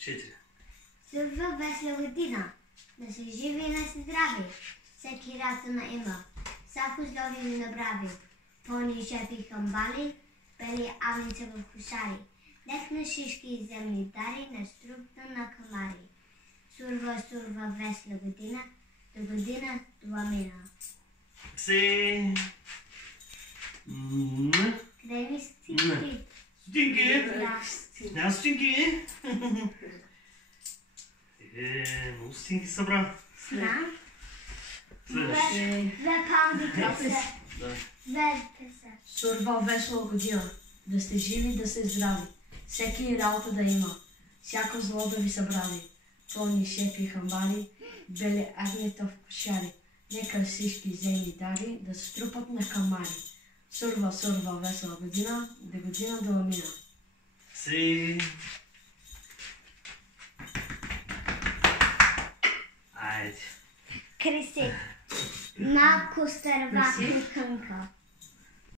4. Сурва весела година, да се живи и да се здрави, всеки рата има, всяко здраве ми набрави, пълни шепи хамбали, бели агнеца в кошари, нек на шишки и земни дари, на струпта на камари. Сурва, сурва весела година, до година това мина. Си. Къде ми стинки? Стинки? Да. Няма стинки. Много стинки събра. Знам. Следващи. 2 паунди песа. Да. 2 песа. Сурва весела година, да сте живи, да сте здрави, всеки работа да има, всяко зло да ви събрави, пълни шепи и хамбари, бели агнета в кошари, нека всички земни дари да се струпат на камари. Сурва, сурва весела година, да година да мина. Си. Айде. Криси. Малко старва кънка.